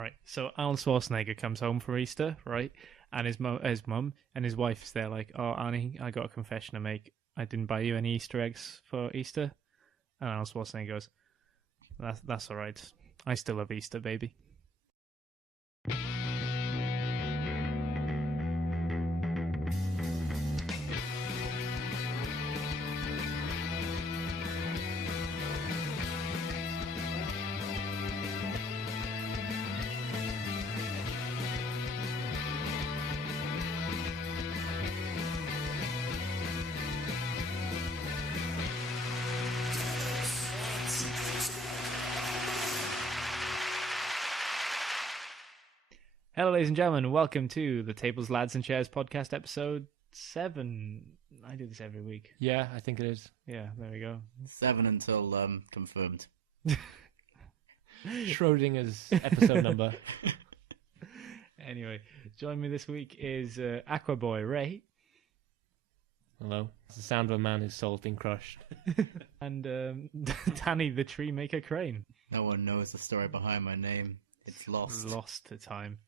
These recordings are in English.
Right. So Arnold Schwarzenegger comes home for Easter, right? And his mum and his wife's there like, "Oh, Arnie, I got a confession to make. I didn't buy you any Easter eggs for Easter." And Arnold Schwarzenegger goes, "That's all right. I still love Easter, baby." Hello, ladies and gentlemen. Welcome to the Tables, Lads and Chairs podcast, episode 7. I do this every week. Yeah, I think it is. Yeah, there we go. 7 until confirmed. Schrodinger's episode number. Anyway, joining me this week is Aquaboy Ray. Hello. It's the sound of a man whose soul's been crushed. And Danny, the tree maker Craine. No one knows the story behind my name. It's lost. Lost to time.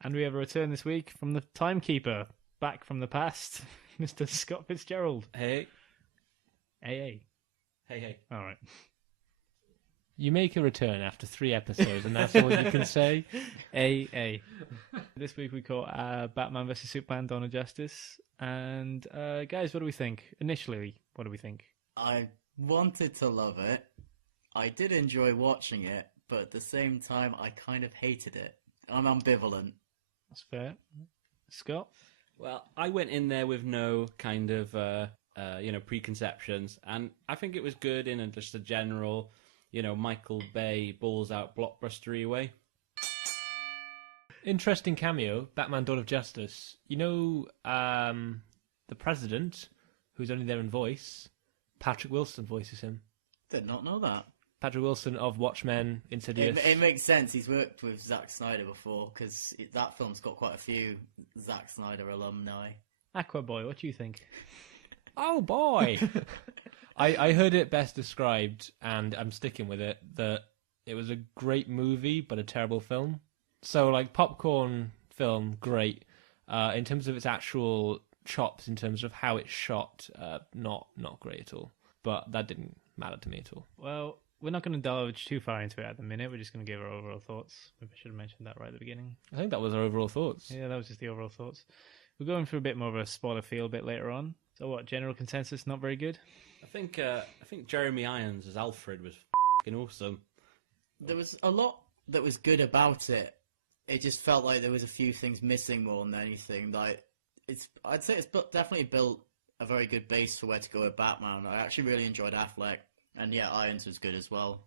And we have a return this week from the timekeeper, back from the past, Mr. Scott Fitzgerald. Hey. AA. Hey. All right. You make a return after 3 episodes, and that's all you can say? AA. This week we caught Batman vs. Superman, Dawn of Justice. And guys, what do we think? Initially, what do we think? I wanted to love it. I did enjoy watching it, but at the same time, I kind of hated it. I'm ambivalent. That's fair. Scott? Well, I went in there with no kind of, preconceptions, and I think it was good in just a general, Michael Bay balls out blockbustery way. Interesting cameo, Batman Dawn of Justice. The president, who's only there in voice, Patrick Wilson voices him. Did not know that. Patrick Wilson of Watchmen, Insidious. It makes sense. He's worked with Zack Snyder before, because that film's got quite a few Zack Snyder alumni. Aquaboy, what do you think? Oh boy! I heard it best described, and I'm sticking with it, that it was a great movie, but a terrible film. So, like, popcorn film, great. In terms of its actual chops, in terms of how it's shot, not great at all. But that didn't matter to me at all. Well, we're not going to divulge too far into it at the minute. We're just going to give our overall thoughts. Maybe I should have mentioned that right at the beginning. I think that was our overall thoughts. Yeah, that was just the overall thoughts. We're going for a bit more of a spoiler feel a bit later on. So what, general consensus, not very good? I think Jeremy Irons as Alfred was f***ing awesome. There was a lot that was good about it. It just felt like there was a few things missing more than anything. I'd say it's definitely built a very good base for where to go with Batman. I actually really enjoyed Affleck, and yeah, Irons was good as well.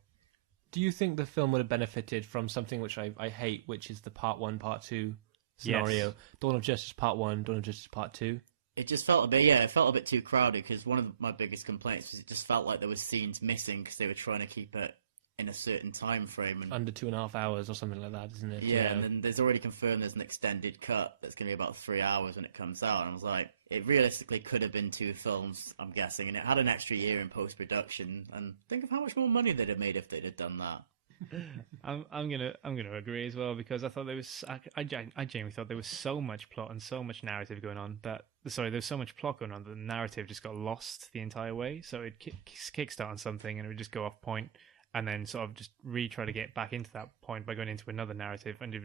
Do you think the film would have benefited from something which I hate, which is the Part 1, Part 2 scenario? Yes. Dawn of Justice Part 1, Dawn of Justice Part 2? It just felt a bit too crowded, because one of my biggest complaints was it just felt like there was scenes missing because they were trying to keep it in a certain time frame. And Under 2.5 hours or something like that, isn't it? yeah, and then there's already confirmed there's an extended cut that's going to be about 3 hours when it comes out. And I was like, it realistically could have been 2 films, I'm guessing, and it had an extra year in post-production. And think of how much more money they'd have made if they'd have done that. I'm gonna agree as well, because I thought I genuinely thought there was so much plot and so much narrative going on that there's so much plot going on that the narrative just got lost the entire way. So it kickstart on something and it would just go off point, and then sort of just try to get back into that point by going into another narrative, and it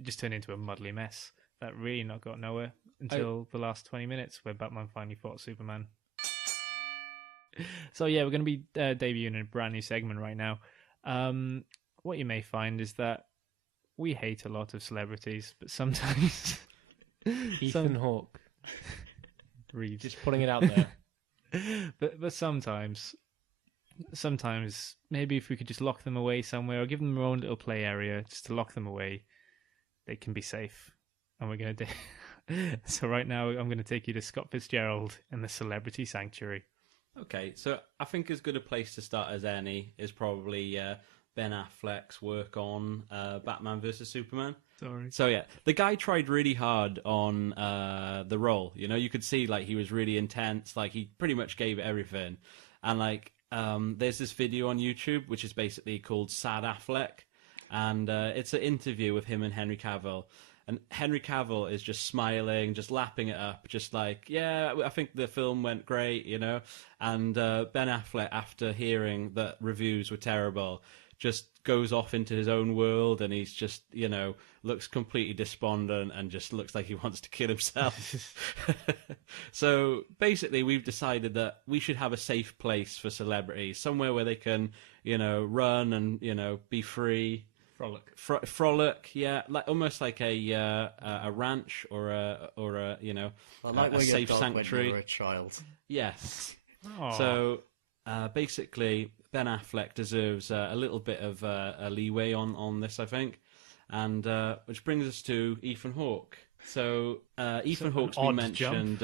just turned into a muddly mess that really not got nowhere until the last 20 minutes where Batman finally fought Superman. So yeah, we're going to be debuting a brand new segment right now. What you may find is that we hate a lot of celebrities, but sometimes Ethan Hawke. Reeves. Just putting it out there. but sometimes maybe if we could just lock them away somewhere or give them their own little play area just to lock them away, they can be safe. And we're going to do so right now I'm going to take you to Scott Fitzgerald in the Celebrity Sanctuary. Okay, so I think as good a place to start as any is probably Ben Affleck's work on Batman vs. Superman. Sorry. So yeah, the guy tried really hard on the role. You could see like he was really intense. Like he pretty much gave it everything. And like there's this video on YouTube which is basically called Sad Affleck, and it's an interview with him and Henry Cavill. And Henry Cavill is just smiling, just lapping it up, just like, yeah, I think the film went great, you know. And Ben Affleck, after hearing that reviews were terrible, just goes off into his own world, and he's just, you know, looks completely despondent and just looks like he wants to kill himself. So basically, we've decided that we should have a safe place for celebrities, somewhere where they can, you know, run and, you know, be free. Frolic, yeah, like almost like a ranch or a you know, like a where safe your dog sanctuary. When you were a child. Yes. Aw. So basically, Ben Affleck deserves a little bit of a leeway on this, I think, and which brings us to Ethan Hawke. So Ethan Hawke's been mentioned.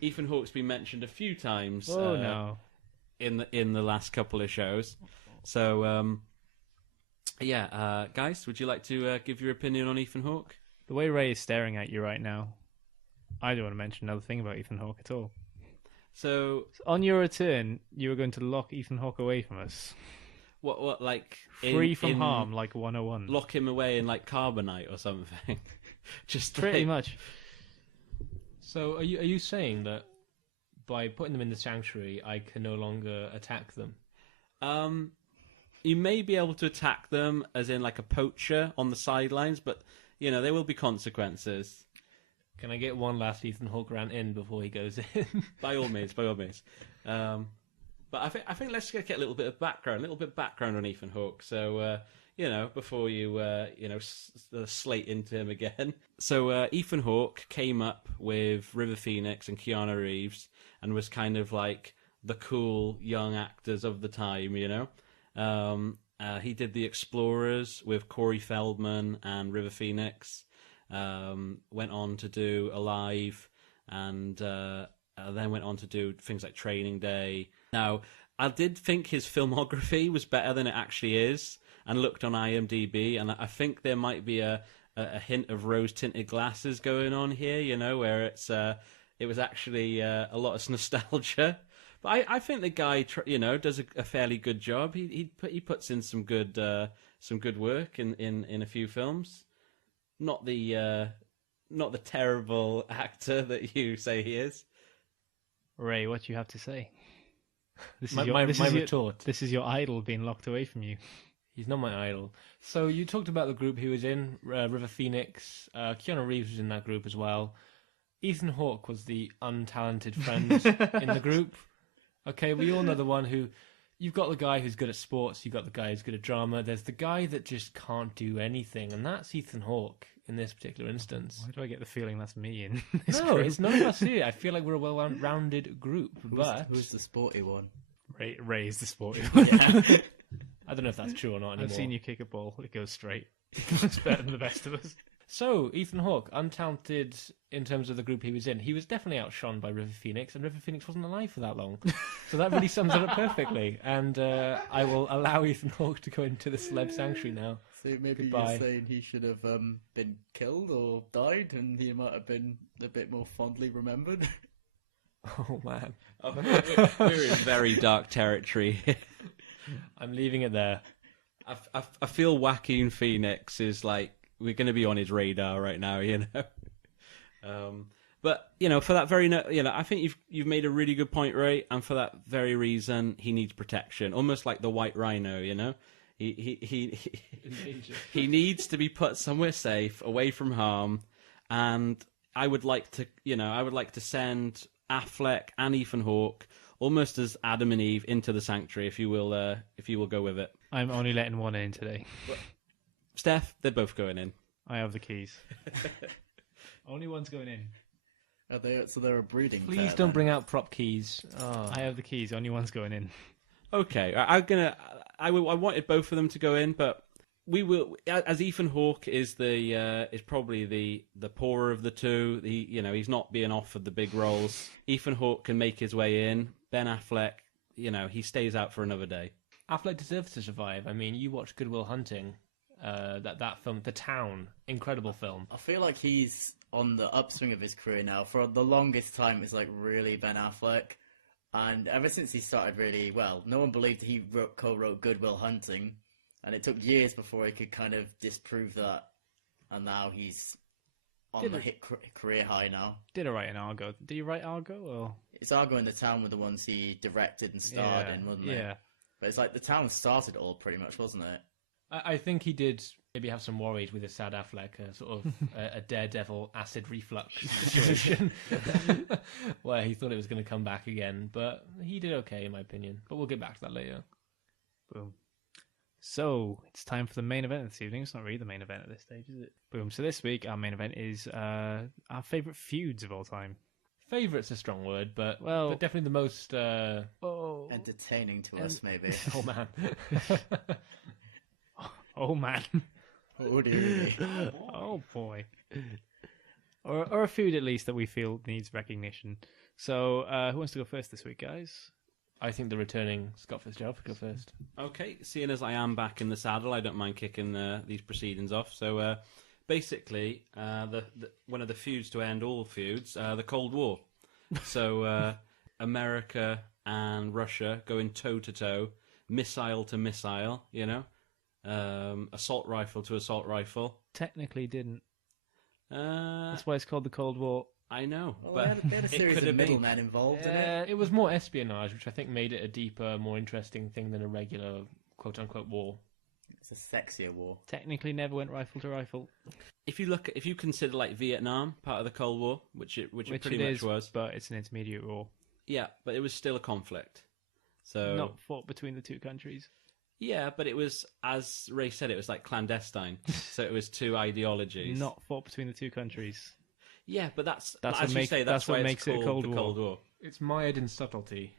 Ethan Hawke's been mentioned a few times. Oh no! In the last couple of shows. So. Yeah, guys, would you like to give your opinion on Ethan Hawke? The way Ray is staring at you right now, I don't want to mention another thing about Ethan Hawke at all. So, on your return, you were going to lock Ethan Hawke away from us. What, like free from harm, like 101. Lock him away in like carbonite or something. Just pretty much. So, are you saying that by putting them in the sanctuary, I can no longer attack them? You may be able to attack them as in like a poacher on the sidelines, but, you know, there will be consequences. Can I get one last Ethan Hawke rant in before he goes in? By all means, by all means. But I think let's get a little bit of background on Ethan Hawke. So, you know, before you, you know, slate into him again. So Ethan Hawke came up with River Phoenix and Keanu Reeves and was kind of like the cool young actors of the time, you know. He did The Explorers with Corey Feldman and River Phoenix. Went on to do Alive, and then went on to do things like Training Day. Now, I did think his filmography was better than it actually is, and looked on IMDb, and I think there might be a hint of rose-tinted glasses going on here, you know, where it was actually a lot of nostalgia. But I think the guy, you know, does a fairly good job. He puts in some good work in a few films. Not the terrible actor that you say he is. Ray, what do you have to say? This is retort. This is your idol being locked away from you. He's not my idol. So you talked about the group he was in, River Phoenix. Keanu Reeves was in that group as well. Ethan Hawke was the untalented friend in the group. Okay, we all know the one who... You've got the guy who's good at sports, you've got the guy who's good at drama, there's the guy that just can't do anything, and that's Ethan Hawke in this particular instance. Why do I get the feeling that's me in this No, group? it's none of us here. I feel like we're a well-rounded group, Who's the sporty one? Ray is the sporty one. Yeah. I don't know if that's true or not anymore. I've seen you kick a ball, it goes straight. It's better than the best of us. So, Ethan Hawke, untalented in terms of the group he was in. He was definitely outshone by River Phoenix, and River Phoenix wasn't alive for that long. So that really sums it up perfectly. And I will allow Ethan Hawke to go into the celeb sanctuary now. So maybe Goodbye. you're saying he should have been killed or died, and he might have been a bit more fondly remembered. Oh, man. Oh, we're in very dark territory. I'm leaving it there. I feel Joaquin Phoenix is like, we're going to be on his radar right now, you know. But you know, for that very, you know, I think you've made a really good point, Ray. And for that very reason, he needs protection, almost like the White Rhino. You know, he needs to be put somewhere safe, away from harm. And I would like to send Affleck and Ethan Hawke almost as Adam and Eve into the sanctuary, if you will go with it. I'm only letting one in today. Steff, they're both going in. I have the keys. Only one's going in. So they're a breeding pair, Please don't then? bring out prop keys. Oh. I have the keys. Only one's going in. Okay, I wanted both of them to go in, but we will. As Ethan Hawke is probably the poorer of the two. He's not being offered the big roles. Ethan Hawke can make his way in. Ben Affleck, he stays out for another day. Affleck deserves to survive. I mean, you watch Good Will Hunting, that film, The Town, incredible film. I feel like he's on the upswing of his career now. For the longest time, it's like really Ben Affleck. And ever since he started no one believed he co-wrote Good Will Hunting. And it took years before he could kind of disprove that. And now he's on Did the it- hit career high now. Did I write in Argo? Did you write Argo? Or It's Argo in the Town were the ones he directed and starred in, wasn't it? Yeah. But it's like the Town started it all pretty much, wasn't it? I think he did maybe have some worries with his Sad Affleck, a sort of a Daredevil acid reflux situation, where he thought it was going to come back again. But he did okay, in my opinion. But we'll get back to that later. Boom. So it's time for the main event this evening. It's not really the main event at this stage, is it? Boom. So this week our main event is our favourite feuds of all time. Favourite's a strong word, but definitely the most. Entertaining to us, maybe. Oh man. Oh man. Oh dear. Oh boy. Or a feud at least that we feel needs recognition. So who wants to go first this week, guys? I think the returning Scott Fitzgerald could go first. Okay, seeing as I am back in the saddle, I don't mind kicking these proceedings off. So basically, one of the feuds to end all feuds, the Cold War. So America and Russia going toe-to-toe, missile to missile, you know? Assault rifle to assault rifle. Technically didn't. Uh, That's why it's called the Cold War. I know, Well, but they had a it series could of have been. middlemen involved in it. It was more espionage, which I think made it a deeper, more interesting thing than a regular quote-unquote war. It's a sexier war. Technically never went rifle to rifle. If you consider like Vietnam part of the Cold War, which it pretty it much is, was, but it's an intermediate war. yeah, but it was still a conflict. So Not fought between the two countries. yeah, but it was, as Ray said, it was like clandestine. So it was two ideologies. Not fought between the two countries. Yeah, but that's That's as what you makes- say. that's That's what why it's makes it a called Cold the War. Cold War. It's mired in subtlety.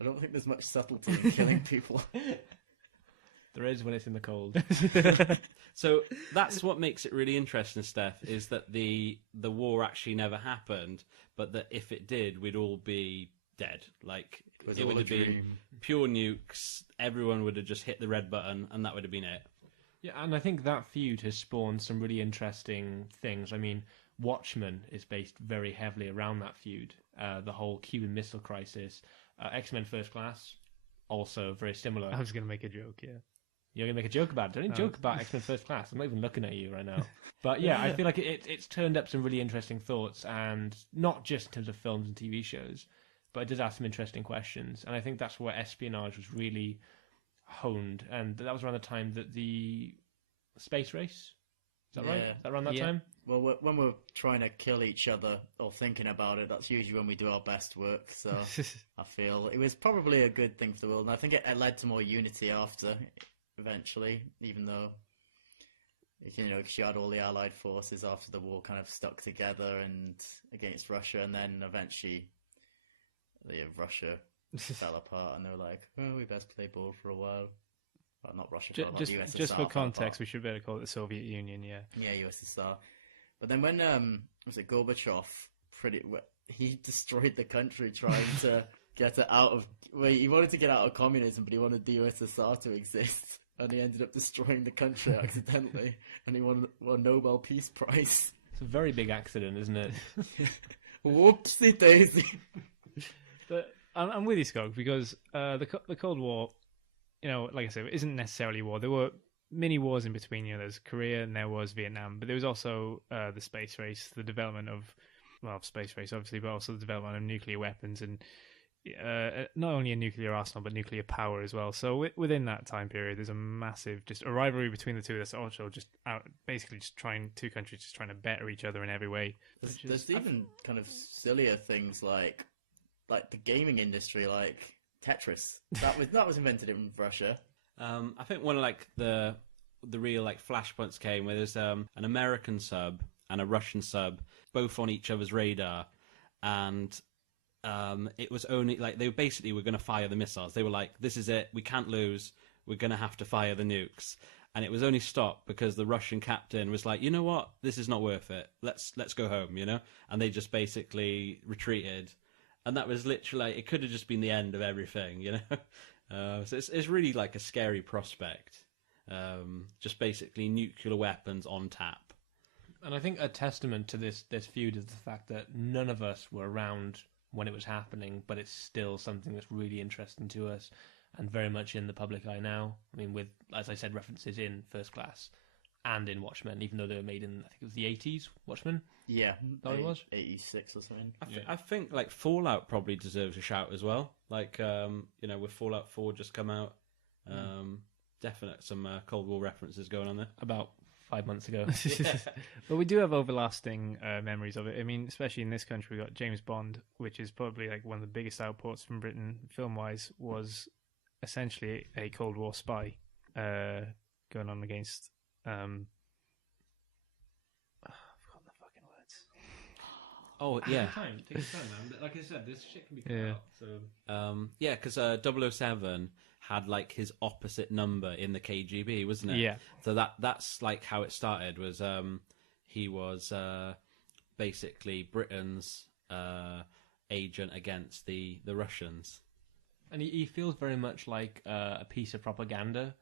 I don't think there's much subtlety in killing people. There is when it's in the cold. So that's what makes it really interesting, Steph, is that the war actually never happened, but that if it did, we'd all be dead. Like was it all would a have been dream. pure nukes. Everyone would have just hit the red button, and that would have been it. Yeah, and I think that feud has spawned some really interesting things. I mean, Watchmen is based very heavily around that feud. The whole Cuban Missile Crisis. X-Men First Class, also very similar. I was going to make a joke, yeah. You're going to make a joke about it. Don't No. joke about X-Men First Class. I'm not even looking at you right now. But yeah, I feel like it's turned up some really interesting thoughts, and not just in terms of films and TV shows, but it does ask some interesting questions. And I think that's where espionage was really honed. And that was around the time that the space race, is that right? Yeah. Is that around that Yeah. time? Well, when we're trying to kill each other or thinking about it, that's usually when we do our best work. So I feel it was probably a good thing for the world, and I think it led to more unity after, eventually. Even though, you know, 'cause you had all the Allied forces after the war kind of stuck together and against Russia, and then eventually, Russia fell apart, and they were like, "Oh, we best play ball for a while." Well, not Russia, fell apart, Just, the USSR just for fell apart. context, we should better call it the Soviet Union, yeah. Yeah, USSR. But then when was it Gorbachev? He destroyed the country trying to get it out of. Well, he wanted to get out of communism, but he wanted the USSR to exist, and he ended up destroying the country accidentally, and he won a Nobel Peace Prize. It's a very big accident, isn't it? Whoopsie daisy. But I'm with you, Scott, because the Cold War, you know, like I said, it isn't necessarily a war. There were mini wars in between. You know, there's Korea and there was Vietnam, but there was also the space race, the development of space race, obviously, but also the development of nuclear weapons and not only a nuclear arsenal but nuclear power as well. So within that time period, there's a massive just a rivalry between the two. That's also just basically just two countries just trying to better each other in every way. There's even kind of sillier things like the gaming industry, like Tetris. That was invented in Russia. I think one of like the real like flashpoints came where there's an American sub and a Russian sub both on each other's radar, and it was only like they basically were going to fire the missiles. They were like, "This is it. We can't lose. We're going to have to fire the nukes." And it was only stopped because the Russian captain was like, "You know what? This is not worth it. Let's go home." You know, and they just basically retreated, and that was literally it could have just been the end of everything. You know, so it's really like a scary prospect. Just basically nuclear weapons on tap. And I think a testament to this feud is the fact that none of us were around when it was happening, but it's still something that's really interesting to us. and very much in the public eye now. I mean, with, as I said, references in First Class and in Watchmen, even though they were made in, I think it was the 80s, Watchmen? Yeah, That it was? 86 or something. I think like Fallout probably deserves a shout as well. Like with Fallout 4 just come out, definite some Cold War references going on there. About 5 months ago. But we do have overlasting memories of it. I mean, especially in this country, we got James Bond, which is probably like one of the biggest outports from Britain, film-wise, was essentially a Cold War spy going on against. I've forgotten the fucking words. Oh yeah, Take your time, man. Like I said, this shit can be cut out. So because 007 had like his opposite number in the KGB, wasn't it? Yeah. So that's like how it started. Was he was basically Britain's agent against the Russians. And he feels very much like a piece of propaganda,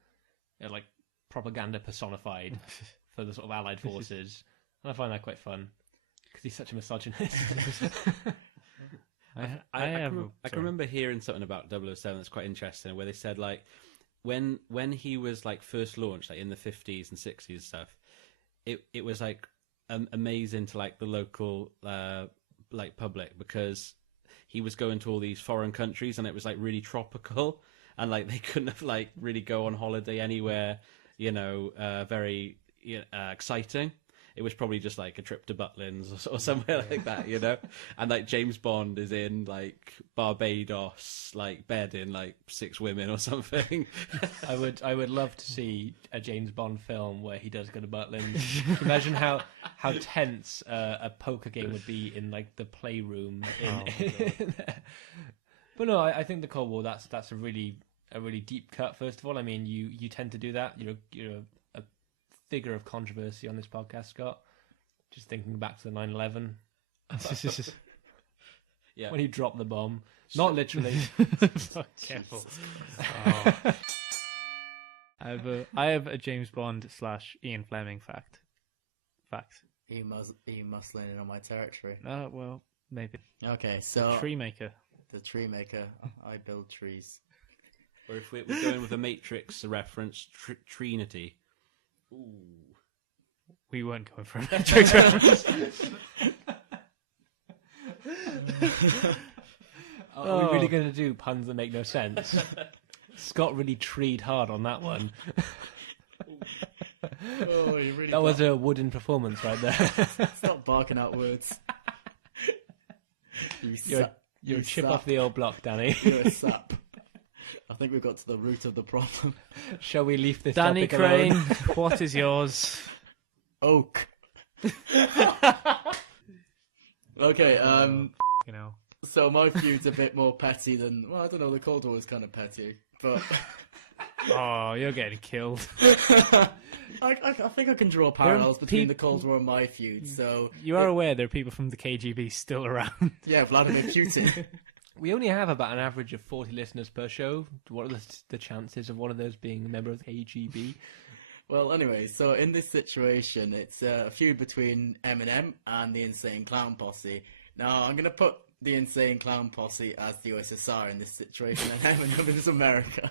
like propaganda personified for the sort of Allied forces. And I find that quite fun, because he's such a misogynist. I can remember hearing something about 007 that's quite interesting, where they said like when he was like first launched, like in the 50s and 60s and stuff, it was like amazing to like the local like public, because he was going to all these foreign countries and it was like really tropical, and like they couldn't have like really go on holiday anywhere, very exciting. It was probably just like a trip to Butlins or somewhere like that, And like James Bond is in like Barbados, like bedding like 6 women or something. I would love to see a James Bond film where he does go to Butlins. Imagine how tense a poker game would be in like the playroom. But no, I think the Cold War, that's a really deep cut. First of all, I mean, you tend to do that. You're a figure of controversy on this podcast, Scott. Just thinking back to the 9/11. Yeah. When he dropped the bomb. Not literally. Careful. Oh. I have a James Bond / Ian Fleming fact. You muscling in on my territory. Well, maybe. Okay, so Tree maker. the tree maker. I build trees. Or if we're going with a Matrix reference, Trinity. Ooh. We weren't going for a Matrix reference. Are we really going to do puns that make no sense? Scott really treed hard on that one. Oh, you really That was a wooden performance right there. Stop barking out words. You're a chip off the old block, Danny. You're a sap. I think we've got to the root of the problem. Shall we leave this Danny topic Craine, alone? what is yours? Oak. Okay, so my feud's a bit more petty than, well, I don't know, the Cold War was kind of petty, but Oh, you're getting killed. I think I can draw parallels between the Cold War and my feud, so... You are aware there are people from the KGB still around. Yeah, Vladimir Putin. We only have about an average of 40 listeners per show. What are the chances of one of those being a member of the KGB? Well, anyway, so in this situation, it's a feud between Eminem and the Insane Clown Posse. Now, I'm going to put the Insane Clown Posse as the USSR in this situation, and Eminem is America.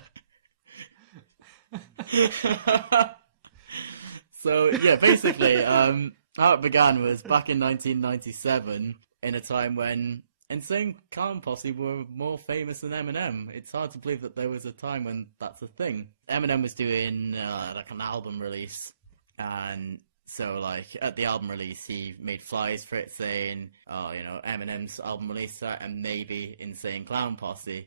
So, yeah, basically, how it began was back in 1997, in a time when Insane Clown Posse were more famous than Eminem. It's hard to believe that there was a time when that's a thing. Eminem was doing like an album release, and so like at the album release he made flyers for it saying, oh, Eminem's album release and maybe Insane Clown Posse.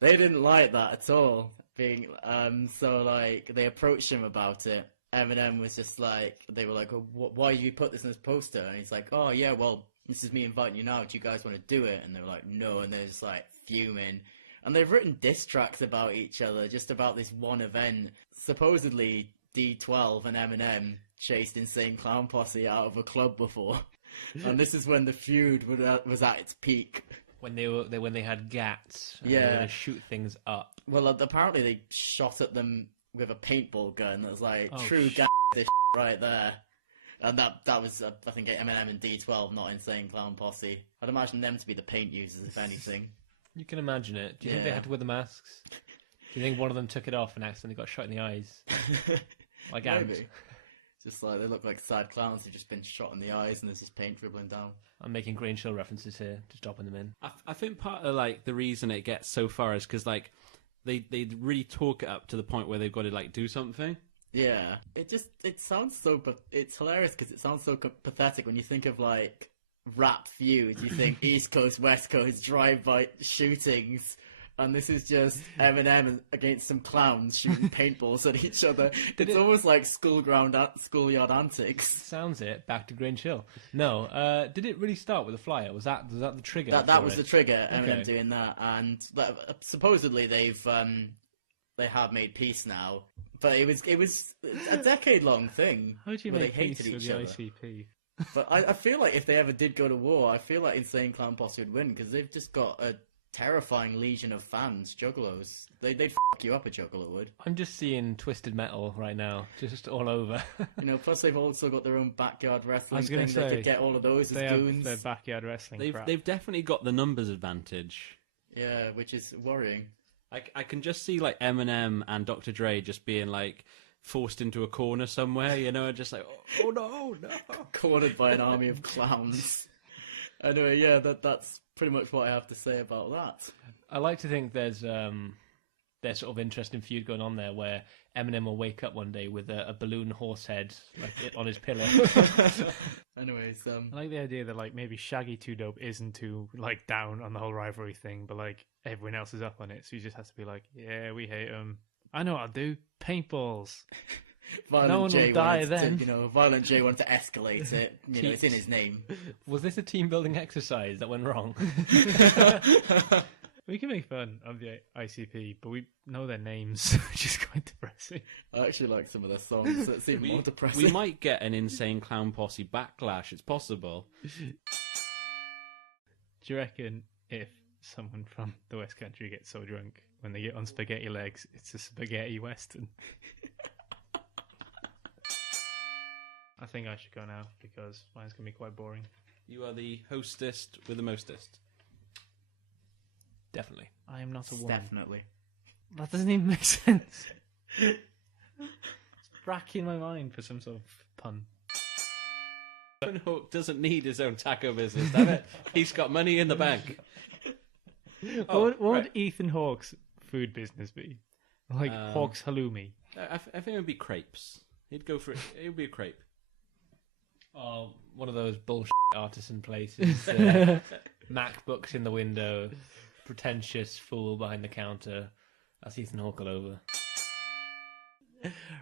They didn't like that at all. So like they approached him about it. Eminem was just like, they were like, well, why did you put this in this poster? And he's like, oh yeah, well, this is me inviting you now. Do you guys want to do it? And they were like, no. And they're just like fuming. And they've written diss tracks about each other, just about this one event. Supposedly, D12 and Eminem chased Insane Clown Posse out of a club before. And this is when the feud was at its peak. When they had gats, and Yeah. they were going to shoot things up. Well, apparently they shot at them with a paintball gun. That was like Oh, true this right there. And that was, I think, Eminem and D12, not Insane Clown Posse. I'd imagine them to be the paint users, if anything. You can imagine it. Do you think they Yeah. had to wear the masks? Do you think one of them took it off and accidentally got shot in the eyes? Like ants? Maybe. Just like they look like sad clowns who've just been shot in the eyes and there's just paint dribbling down. I'm making Green Chill references here, just dropping them in. I think part of like the reason it gets so far is because like they really talk it up to the point where they've got to like do something. Yeah, it sounds so, but it's hilarious because it sounds so pathetic when you think of like rap feuds. You think East Coast, West Coast, drive-by shootings, and this is just Eminem against some clowns shooting paintballs at each other. It's almost like schoolyard antics. Sounds it. Back to Green Chill. No, did it really start with a flyer? Was that the trigger? That was the trigger. Eminem doing that, and supposedly they have made peace now. But it was a decade-long thing. How do you where make they peace hated with each the other. ICP? But I feel like if they ever did go to war, I feel like Insane Clown Posse would win because they've just got a terrifying legion of fans, juggalos. They'd f*** you up, a juggalo would. I'm just seeing Twisted Metal right now, just all over. You know, plus they've also got their own backyard wrestling I was thing. going to say, they could get all of those they as have goons. their backyard wrestling crap. They've definitely got the numbers advantage. Yeah, which is worrying. I can just see like Eminem and Dr. Dre just being like forced into a corner somewhere, you know, just like, oh no. Cornered by an army of clowns. Anyway, yeah, that's pretty much what I have to say about that. I like to think there's sort of interesting feud going on there where Eminem will wake up one day with a balloon horse head like on his pillow. Anyways, I like the idea that like maybe Shaggy 2 Dope isn't too like down on the whole rivalry thing, but like everyone else is up on it, so he just has to be like, yeah, we hate him. I know what I'll do. Paintballs. Violent No one J will die wanted then. To, Violent J wanted to escalate it. You know, it's in his name. Was this a team building exercise that went wrong? We can make fun of the ICP, but we know their names, which is quite depressing. I actually like some of their songs. That seem more depressing. We might get an Insane Clown Posse backlash. It's possible. Do you reckon if someone from the West Country gets so drunk when they get on spaghetti legs, it's a spaghetti western? I think I should go now because mine's going to be quite boring. You are the hostess with the mostest. Definitely. I am not a woman. Definitely. That doesn't even make sense. It's racking my mind for some sort of pun. Ethan Hawke doesn't need his own taco business, damn it. He's got money in the bank. What would Ethan Hawke's food business be? Like Hawke's halloumi. I think it would be crepes. He'd go for it. It would be a crepe. Oh, one of those bullshit artisan places. MacBooks in the window, pretentious fool behind the counter. That's Ethan Hawke all over.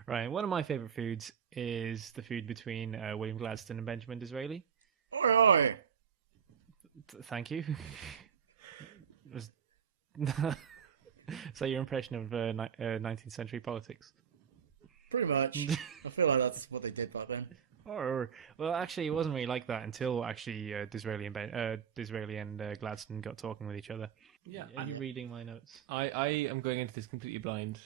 Right, one of my favourite foods is the food between William Gladstone and Benjamin Disraeli. Oi, oi! Thank you. Was... So your impression of 19th century politics? Pretty much. I feel like that's what they did back then. Well, actually, it wasn't really like that until actually Disraeli and Gladstone got talking with each other. Yeah, Are you reading my notes? I am going into this completely blind.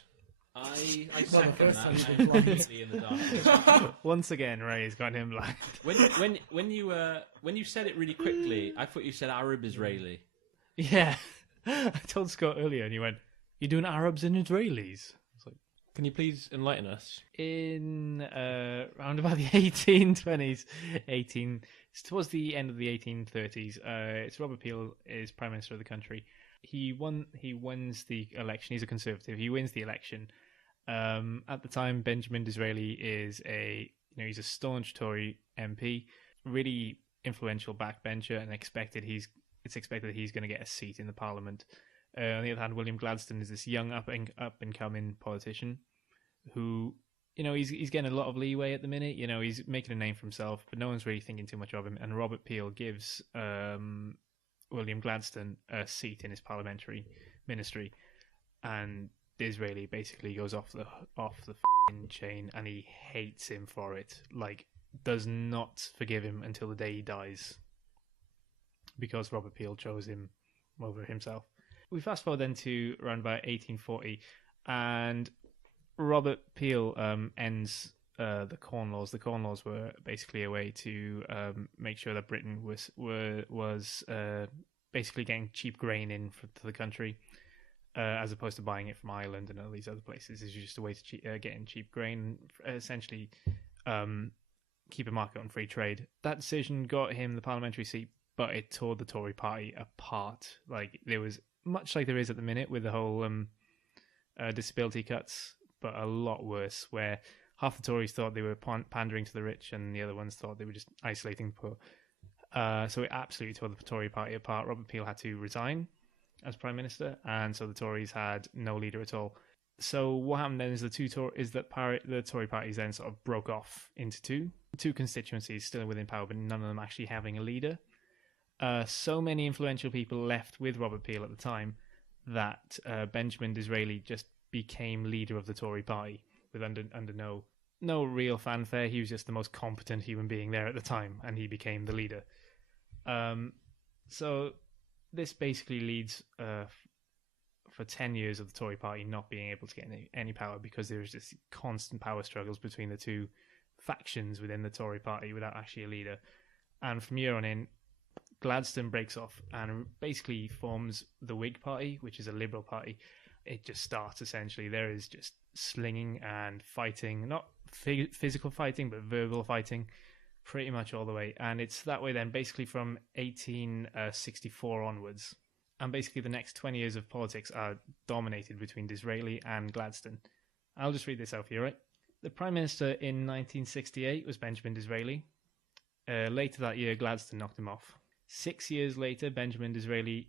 I Well, the second first that. time you I'm did blind. completely in the dark. Once again, Ray's got him blind. When you said it really quickly, I thought you said Arab Israeli. Yeah. I told Scott earlier, and he went, "You're doing Arabs and Israelis." I was like, Can you please enlighten us? in around about the 1820s, it's towards the end of the 1830s. It's Robert Peel is Prime Minister of the country. He wins the election. He's a Conservative. He wins the election. At the time, Benjamin Disraeli is he's a staunch Tory MP, really influential backbencher, and it's expected he's going to get a seat in the Parliament. On the other hand, William Gladstone is this young up and coming politician who, he's getting a lot of leeway at the minute. He's making a name for himself, but no one's really thinking too much of him. And Robert Peel gives William Gladstone a seat in his parliamentary ministry, and Disraeli basically goes off the f***ing chain, and he hates him for it. Like, does not forgive him until the day he dies, because Robert Peel chose him over himself. We fast forward then to around about 1840, and Robert Peel ends the Corn Laws. The Corn Laws were basically a way to make sure that Britain was basically getting cheap grain in to the country. as opposed to buying it from Ireland and all these other places. It's just a way to get in cheap grain, essentially keep a market on free trade. That decision got him the parliamentary seat, but it tore the Tory party apart. Like, there was, much like there is at the minute with the whole disability cuts, but a lot worse, where half the Tories thought they were pandering to the rich and the other ones thought they were just isolating the poor. So it absolutely tore the Tory party apart. Robert Peel had to resign as Prime Minister, and so the Tories had no leader at all. So what happened then is the Tory parties then sort of broke off into two constituencies still within power, but none of them actually having a leader. So many influential people left with Robert Peel at the time that Benjamin Disraeli just became leader of the Tory party with under no real fanfare. He was just the most competent human being there at the time, and he became the leader. So this basically leads for 10 years of the Tory party not being able to get any power, because there was just constant power struggles between the two factions within the Tory party without actually a leader. And from year on in, Gladstone breaks off and basically forms the Whig Party, which is a liberal party. It just starts, essentially. There is just slinging and fighting, not physical fighting, but verbal fighting, pretty much all the way. And it's that way then basically from 1864 onwards. And basically the next 20 years of politics are dominated between Disraeli and Gladstone. I'll just read this out for you, right? The Prime Minister in 1968 was Benjamin Disraeli. Later that year, Gladstone knocked him off. 6 years later, Benjamin Disraeli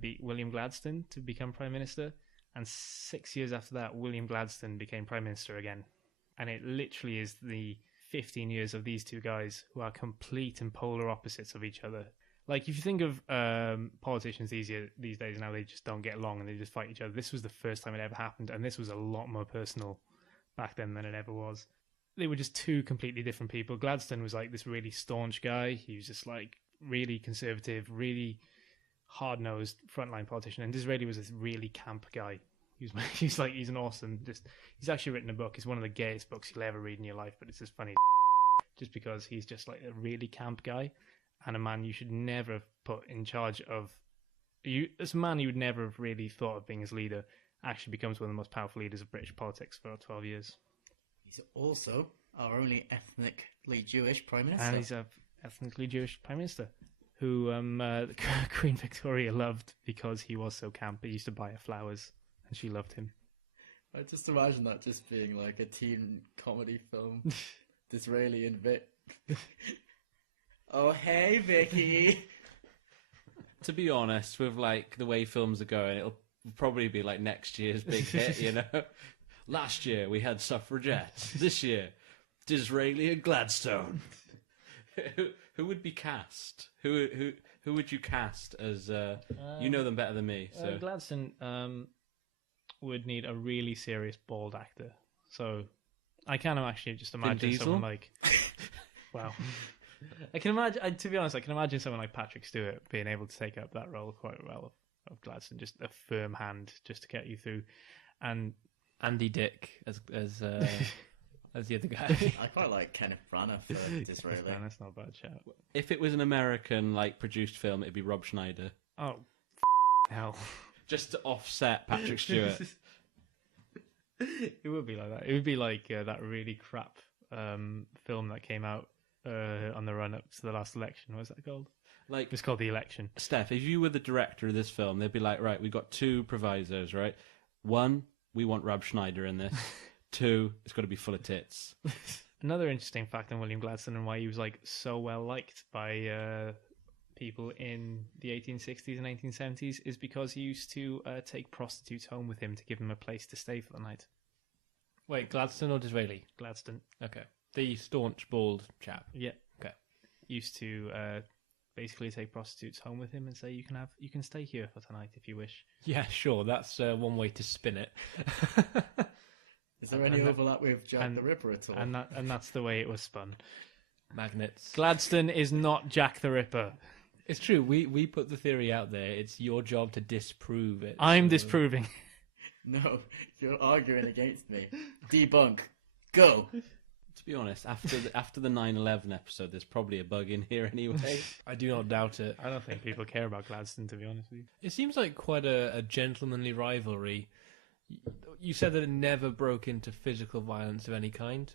beat William Gladstone to become Prime Minister. And 6 years after that, William Gladstone became Prime Minister again. And it literally is the 15 years of these two guys who are complete and polar opposites of each other. Like, if you think of politicians these days, now they just don't get along and they just fight each other. This was the first time it ever happened, and this was a lot more personal back then than it ever was. They were just two completely different people. Gladstone was like this really staunch guy. He was just like really conservative, really hard-nosed frontline politician. And Disraeli was this really camp guy. He's an awesome, he's actually written a book. It's one of the gayest books you'll ever read in your life, but it's just funny just because he's just like a really camp guy. And a man you should never have put in charge of you. This man you would never have really thought of being his leader actually becomes one of the most powerful leaders of British politics for 12 years. He's also our only ethnically Jewish Prime Minister. And he's an ethnically Jewish Prime Minister who Queen Victoria loved because he was so camp. He used to buy her flowers and she loved him. I just imagine that just being like a teen comedy film. Disraeli and Vic. Oh, hey, Vicky. To be honest, with like the way films are going, it'll probably be like next year's big hit, you know? Last year we had suffragettes. This year, Disraeli and Gladstone. Who would be cast? Who would you cast as? You know them better than me. So Gladstone would need a really serious bald actor. So I can actually just imagine someone like. Wow. I can imagine. To be honest, I can imagine someone like Patrick Stewart being able to take up that role quite well of Gladstone, just a firm hand just to get you through, and Andy Dick as the other guy. I quite like Kenneth Branagh for Disraeli. That's not a bad shout. if it was an American like produced film, it'd be Rob Schneider, Oh, hell! just to offset Patrick Stewart. It would be like that. It would be like that really crap film that came out on the run up to the last election. What was that called? Like, It was called The Election. Steff, if you were the director of this film, they'd be like, right, we've got two provisos, right? One, we want Rob Schneider in this. Two, it's got to be full of tits. Another interesting fact on William Gladstone and why he was like so well liked by people in the 1860s and 1870s is because he used to take prostitutes home with him to give them a place to stay for the night. Wait, Gladstone or Disraeli? Gladstone, Okay. The staunch, bald chap. yeah, Okay. used to basically take prostitutes home with him and say you can stay here for tonight if you wish. Yeah, sure. That's one way to spin it. Is there any overlap with Jack the Ripper at all? And that's the way it was spun. Magnets. Gladstone is not Jack the Ripper. It's true. We put the theory out there. It's your job to disprove it. I'm disproving. No, you're arguing against me. Debunk. Go. To be honest, after the 9/11 episode, there's probably a bug in here anyway. I do not doubt it. I don't think people care about Gladstone, to be honest with you. It seems like quite a gentlemanly rivalry. You said that it never broke into physical violence of any kind.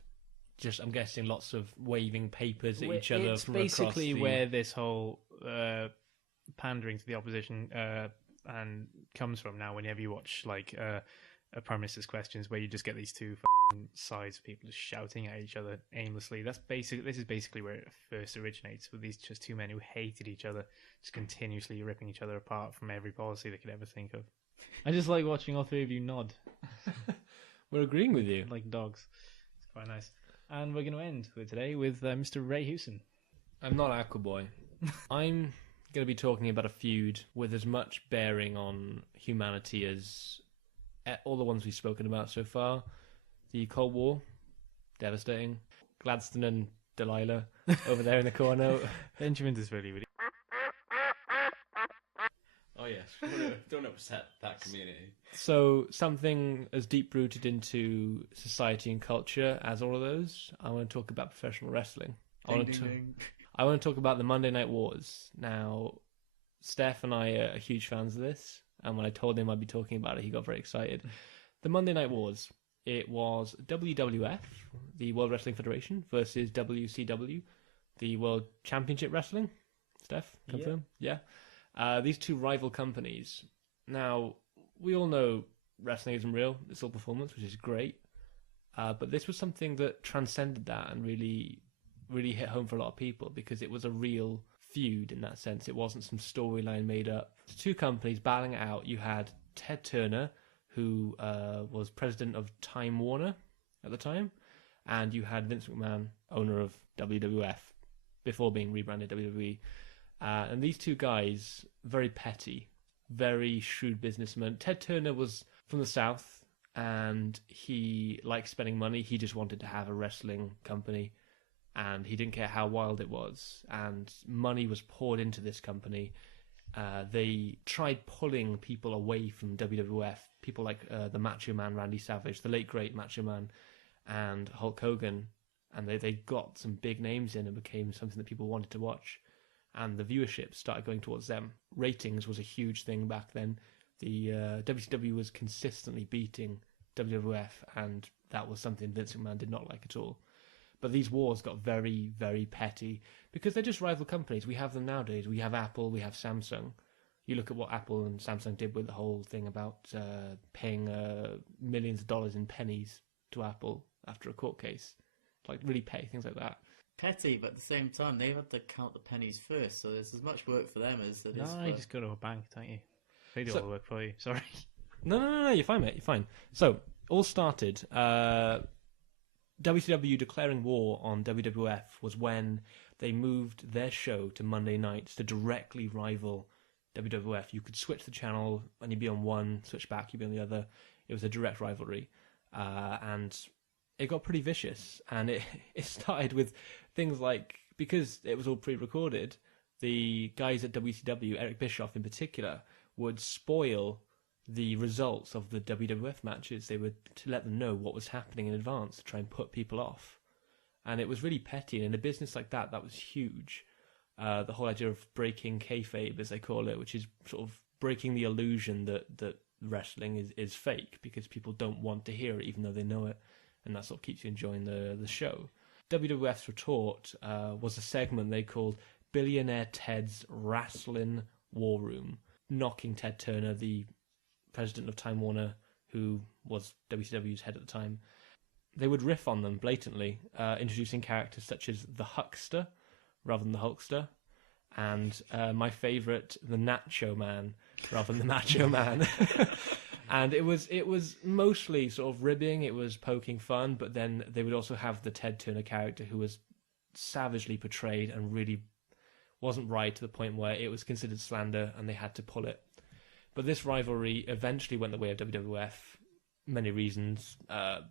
Just, I'm guessing, lots of waving papers at each other. It's from basically across the... where this whole pandering to the opposition and comes from now. Whenever you watch like a Prime Minister's Questions, where you just get these two sides of people just shouting at each other aimlessly. This is basically where it first originates, with these just two men who hated each other, just continuously ripping each other apart from every policy they could ever think of. I just like watching all three of you nod. We're agreeing with you. Like dogs. It's quite nice. And we're going to end with today with Mr. Ray Hewson. I'm not Aquaboy. I'm going to be talking about a feud with as much bearing on humanity as all the ones we've spoken about so far. The Cold War, devastating. Gladstone and Delilah over there in the corner. Benjamin Disraeli. Oh yes, don't upset that community. So something as deep-rooted into society and culture as all of those, I want to talk about professional wrestling. I want to talk about the Monday Night Wars. Now, Steff and I are huge fans of this, and when I told him I'd be talking about it, he got very excited. The Monday Night Wars. It was WWF, the World Wrestling Federation, versus WCW, the World Championship Wrestling. Steff, confirm? Yeah. These two rival companies. Now, we all know wrestling isn't real. It's all performance, which is great. But this was something that transcended that and really, really hit home for a lot of people, because it was a real feud in that sense. It wasn't some storyline made up. Two companies battling it out. You had Ted Turner, who was president of Time Warner at the time, and you had Vince McMahon, owner of WWF, before being rebranded WWE. And these two guys, very petty, very shrewd businessmen. Ted Turner was from the South, and he liked spending money. He just wanted to have a wrestling company, and he didn't care how wild it was. And money was poured into this company. They tried pulling people away from WWF, people like the Macho Man Randy Savage, the late great Macho Man, and Hulk Hogan, and they got some big names in and became something that people wanted to watch. And the viewership started going towards them. Ratings was a huge thing back then. The WCW was consistently beating WWF, and that was something Vince McMahon did not like at all. But these wars got very, very petty, because they're just rival companies. We have them nowadays. We have Apple, we have Samsung. You look at what Apple and Samsung did with the whole thing about paying millions of dollars in pennies to Apple after a court case. Like, really petty things like that. Petty, but at the same time, they've had to count the pennies first, so there's as much work for them as it is No, for... you just go to a bank, don't you? They do all the work for you. Sorry. No, you're fine, mate. You're fine. So, all started... WCW declaring war on WWF was when they moved their show to Monday nights to directly rival WWF. You could switch the channel and you'd be on one, switch back, you'd be on the other. It was a direct rivalry. And it got pretty vicious. And it started with things like, because it was all pre-recorded, the guys at WCW, Eric Bischoff in particular, would spoil the results of the WWF matches. They would to let them know what was happening in advance to try and put people off. And it was really petty. And in a business like that, that was huge. The whole idea of breaking kayfabe, as they call it, which is sort of breaking the illusion that wrestling is fake, because people don't want to hear it even though they know it. And that sort of keeps you enjoying the show. WWF's retort was a segment they called Billionaire Ted's Wrestling War Room, knocking Ted Turner, the president of Time Warner, who was WCW's head at the time. They would riff on them blatantly, introducing characters such as the Huckster rather than the Hulkster, and my favourite, the Nacho Man rather than the Macho Man. And it was mostly sort of ribbing, it was poking fun, but then they would also have the Ted Turner character, who was savagely portrayed and really wasn't right, to the point where it was considered slander and they had to pull it. But this rivalry eventually went the way of WWF. Many reasons,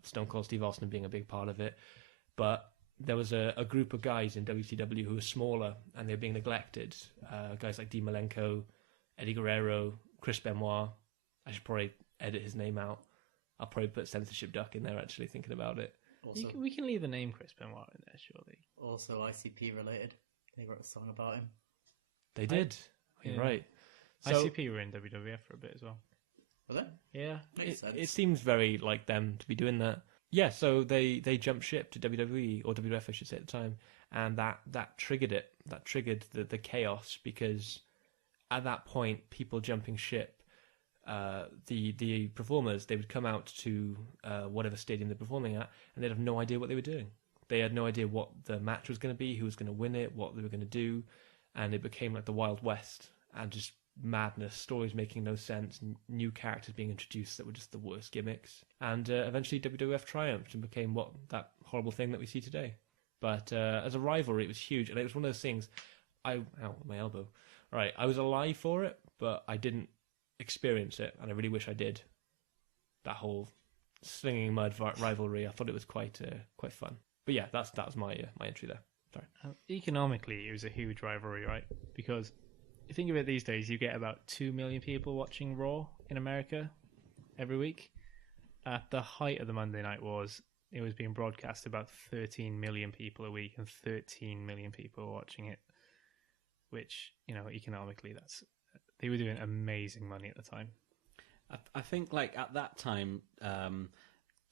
Stone Cold Steve Austin being a big part of it. But there was a group of guys in WCW who were smaller and they were being neglected. Guys like Dean Malenko, Eddie Guerrero, Chris Benoit. I should probably edit his name out. I'll probably put Censorship Duck in there, actually, thinking about it. Also, We can leave the name Chris Benoit in there, surely. also ICP related. They wrote a song about him. They did. You're yeah. right. So ICP were in WWF for a bit as well. Were they? Yeah. Makes sense. it seems very like them to be doing that. Yeah, so they jumped ship to WWE, or WWF I should say at the time, and that triggered it. That triggered the chaos, because at that point, people jumping ship, the performers, they would come out to whatever stadium they're performing at, and they'd have no idea what they were doing. They had no idea what the match was going to be, who was going to win it, what they were going to do, and it became like the Wild West, and just madness, stories making no sense, new characters being introduced that were just the worst gimmicks, and eventually WWF triumphed and became that horrible thing that we see today. But as a rivalry, it was huge, and it was one of those things. Ow, my elbow. Right, I was alive for it, but I didn't experience it, and I really wish I did. That whole slinging mud rivalry, I thought it was quite fun. But yeah, that was my entry there. Sorry. Economically, it was a huge rivalry, right? Because you think of it these days, you get about 2 million people watching Raw in America every week. At the height of the Monday Night Wars, it was being broadcast to about 13 million people a week, and 13 million people were watching it. Which, economically, they were doing amazing money at the time. I think, like, at that time,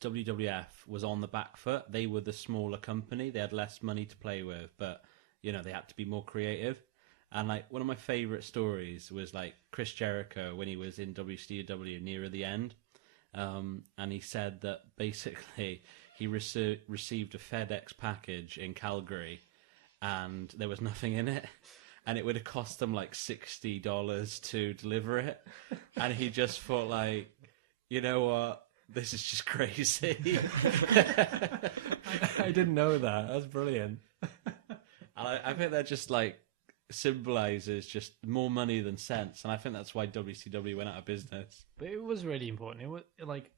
WWF was on the back foot. They were the smaller company. They had less money to play with, but, they had to be more creative. And, like, one of my favourite stories was, like, Chris Jericho when he was in WCW near the end. And he said that basically he received a FedEx package in Calgary and there was nothing in it. And it would have cost them like $60 to deliver it. And he just thought, like, you know what? This is just crazy. I didn't know that. That's brilliant. I think that just, like, symbolizes just more money than sense. And I think that's why WCW went out of business. But it was really important. It was, like,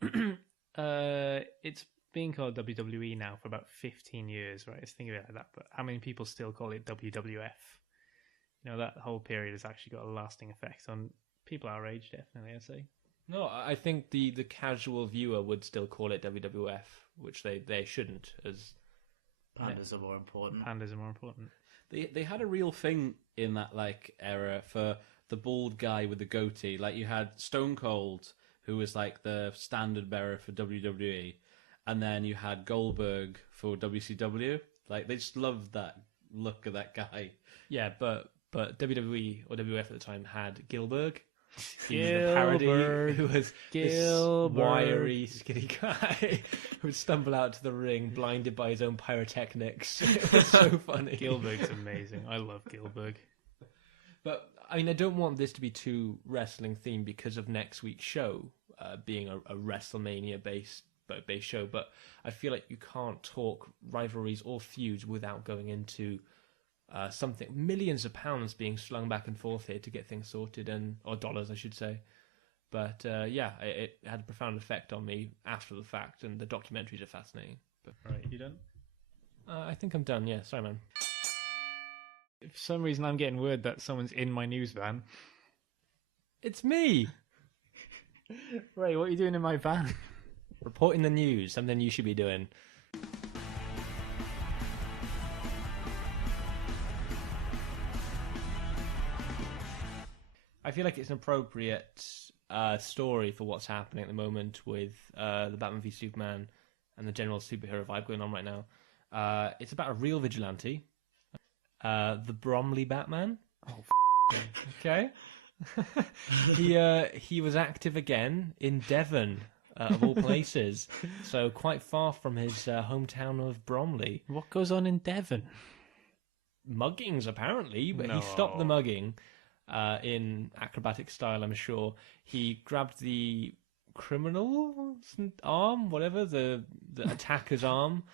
it's been called WWE now for about 15 years, right? Let's think of it like that. But how many people still call it WWF? That whole period has actually got a lasting effect on people our age, definitely, I'd say. No, I think the casual viewer would still call it WWF, which they shouldn't, as Pandas are more important. Pandas are more important. They had a real thing in that, like, era for the bald guy with the goatee. Like, you had Stone Cold, who was, like, the standard bearer for WWE, and then you had Goldberg for WCW. Like, they just loved that look of that guy. Yeah, but WWE or WWF at the time had Gilbert. He was the parody who was this wiry, skinny guy who would stumble out to the ring blinded by his own pyrotechnics. It was so funny. Gilbert's amazing. I love Gilbert. But, I mean, I don't want this to be too wrestling themed because of next week's show being a WrestleMania-based show, but I feel like you can't talk rivalries or feuds without going into something, millions of pounds being slung back and forth here to get things sorted, or dollars, I should say. But it had a profound effect on me after the fact, and the documentaries are fascinating. But, right, you done? I think I'm done, yeah. Sorry, man. For some reason, I'm getting word that someone's in my news van. It's me! Ray, what are you doing in my van? Reporting the news, something you should be doing. I feel like it's an appropriate story for what's happening at the moment with the Batman v Superman and the general superhero vibe going on right now. It's about a real vigilante, the Bromley Batman. Oh, okay. He was active again in Devon, of all places, so quite far from his hometown of Bromley. What goes on in Devon? Muggings, apparently, but No. he stopped the mugging. In acrobatic style, I'm sure. He grabbed the criminal's arm, whatever, the attacker's arm,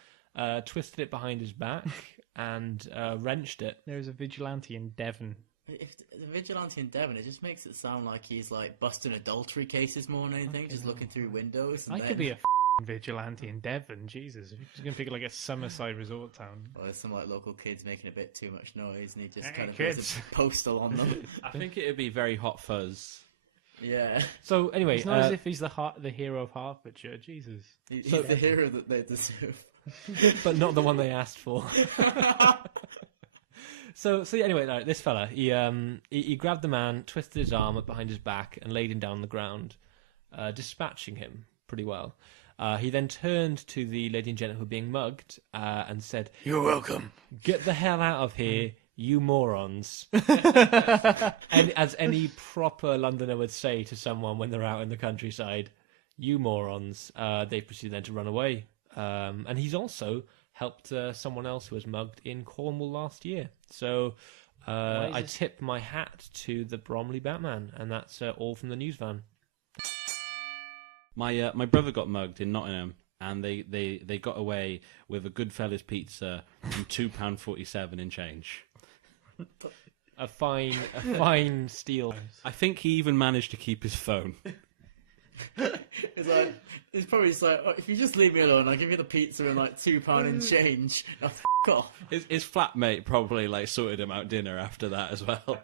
twisted it behind his back, and wrenched it. There's a vigilante in Devon. If the vigilante in Devon, it just makes it sound like he's like busting adultery cases more than anything, just looking through windows. And I then... could be a vigilante in Devon. Jesus, if you're just gonna pick like a summerside resort town. Or there's some like local kids making a bit too much noise, and he just Hey, kind of kids. puts a postal on them. I think it would be very Hot Fuzz. Yeah, So anyway, It's not as if he's the hero of Hertfordshire. Jesus. he's So- the hero that they deserve. but not the one they asked for. So anyway, no, this fella, he grabbed the man, twisted his arm up behind his back, and laid him down on the ground, dispatching him pretty well. He then turned to the lady and gentleman who were being mugged and said, "You're welcome. Get the hell out of here, you morons." And as any proper Londoner would say to someone when they're out in the countryside, "You morons." They proceeded then to run away. And he's also helped someone else who was mugged in Cornwall last year. So I tip my hat to the Bromley Batman, and that's all from the news van. My brother got mugged in Nottingham, and they got away with a Goodfellas pizza and £2.47 in change. A fine steal. I think he even managed to keep his phone. It's probably just like, oh, if you just leave me alone, I'll give you the pizza and like £2 in change. Now, f*** off. His flatmate probably like sorted him out dinner after that as well.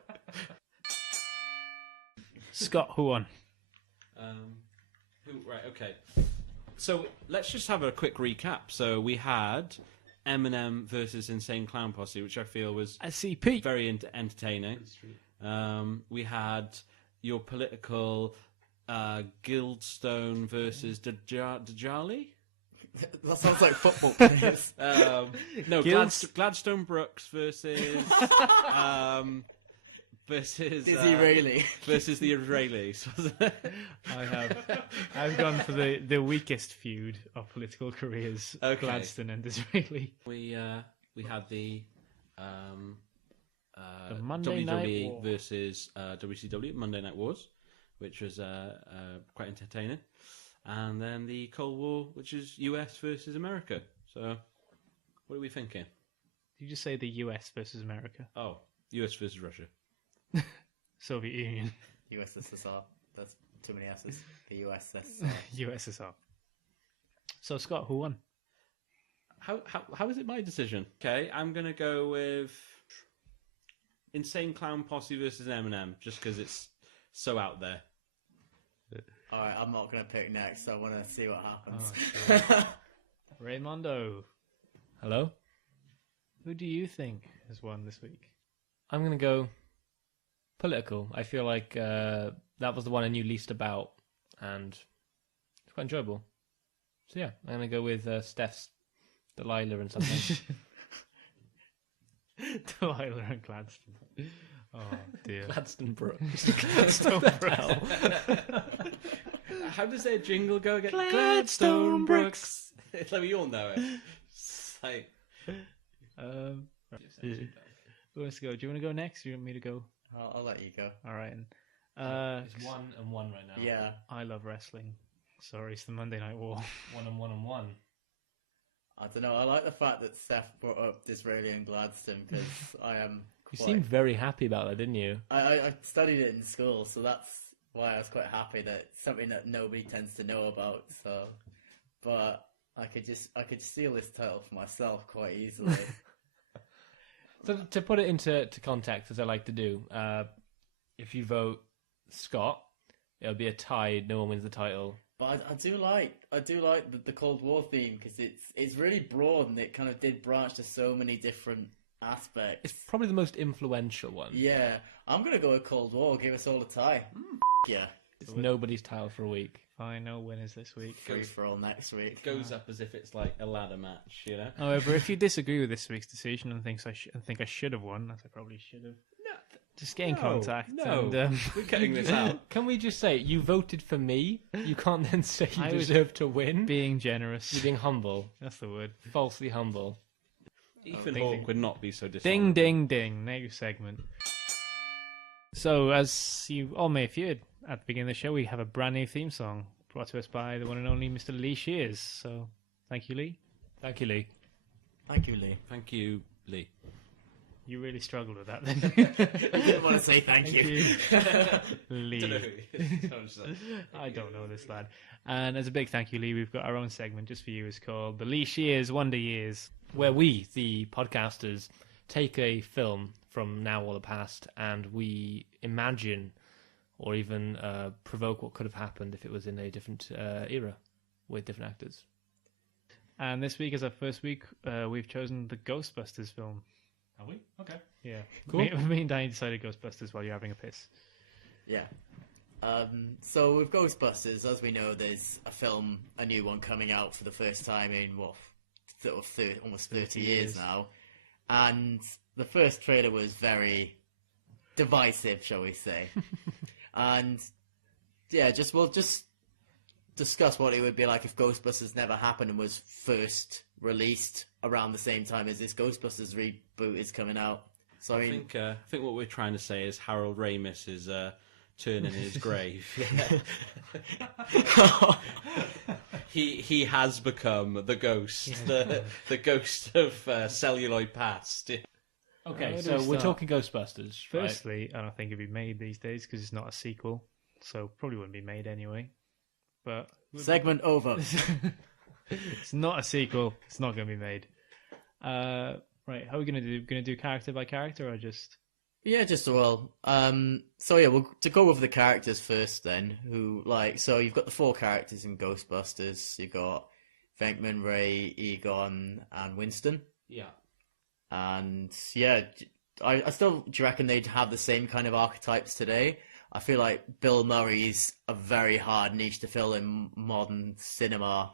Scott, who won? Right, okay. So let's just have a quick recap. So we had Eminem versus Insane Clown Posse, which I feel was SCP. very entertaining. We had your political Guildstone versus Djali. That sounds like football players. No, Guilds- Gladstone Brooks versus versus Disraeli. versus the Israelis. Wasn't it? I've gone for the weakest feud of political careers, Okay. Gladstone and Disraeli. We had the Monday Night WWE War. versus WCW Monday Night Wars, which was quite entertaining, and then the Cold War, which is US versus America. So, what are we thinking? Did you just say the US versus America? Oh, US versus Russia. Soviet Union. USSR. That's too many S's. The USSR. USSR. So Scott, who won? How is it my decision? Okay, I'm gonna go with Insane Clown Posse versus Eminem, just because it's so out there. Alright, I'm not going to pick next. I want to see what happens. Raymondo, Hello? who do you think has won this week? I'm going to go political. I feel like that was the one I knew least about, and it's quite enjoyable. So yeah, I'm going to go with Steff's Delilah and something. Delilah and Gladstone. Oh dear. Gladstone Brooks. Gladstone Brooks. How does their jingle go again? Gladstone Brooks. It's like we all know it. It's like, Who wants to go? Do you want to go next? Or do you want me to go? I'll let you go. All right. It's 1-1 right now. Yeah. I love wrestling. Sorry, it's the Monday Night War. 1-1. I don't know. I like the fact that Steph brought up Disraeli and Gladstone because I am. You seemed very happy about that, didn't you? I studied it in school, so that's why I was quite happy that it's something that nobody tends to know about. So, but I could steal this title for myself quite easily. So to put it into context, as I like to do, if you vote Scott, it'll be a tie. No one wins the title. But I do like the Cold War theme because it's really broad and it kind of did branch to so many different aspects. It's probably the most influential one. Yeah, I'm gonna go with Cold War. Give us all a tie. Yeah, It's nobody's title for a week. I know winners this week. free for all next week. goes up as if it's like a ladder match, you know? However, if you disagree with this week's decision and think I should have won, as I probably should have, just get in contact. No, And, we're cutting this out. Can we just say, you voted for me? You can't then say you I was deserve to win? being generous. You're being humble. That's the word. Falsely humble. Ethan ding, Hawke ding. would not be so dishonourable. Ding, ding, ding. Next segment. So, as you all may have heard at the beginning of the show, we have a brand new theme song brought to us by the one and only Mr. Lee Shears. So, thank you, Lee. Thank you, Lee. Thank you, Lee. Thank you, Lee. You really struggled with that then. I didn't want to say thank you. Lee. I don't know this lad. And as a big thank you, Lee, we've got our own segment just for you. It's called The Lee Shears Wonder Years. Where we, the podcasters, take a film from now or the past and we imagine or even provoke what could have happened if it was in a different era with different actors. And this week, as our first week, we've chosen the Ghostbusters film. Are we? Okay. Yeah. Cool. Me and Danny decided Ghostbusters while you're having a piss. Yeah. So with Ghostbusters, as we know, there's a new one coming out for the first time in almost 30 years now. And the first trailer was very divisive, shall we say. And yeah, we'll just discuss what it would be like if Ghostbusters never happened and was first released around the same time as this Ghostbusters reboot is coming out. So I think what we're trying to say is Harold Ramis is turning in his grave. He has become the ghost, the ghost of celluloid past. Okay, so we're talking Ghostbusters. Firstly, I don't think it'd be made these days because it's not a sequel, so probably wouldn't be made anyway. But segment over. It's not a sequel. It's not going to be made. Right, how are we going to do? Going to do character by character or just? Yeah, to go over the characters first then, so you've got the 4 characters in Ghostbusters. You've got Venkman, Ray, Egon, and Winston. Yeah. And yeah, I still, do you reckon they'd have the same kind of archetypes today? I feel like Bill Murray's a very hard niche to fill in modern cinema.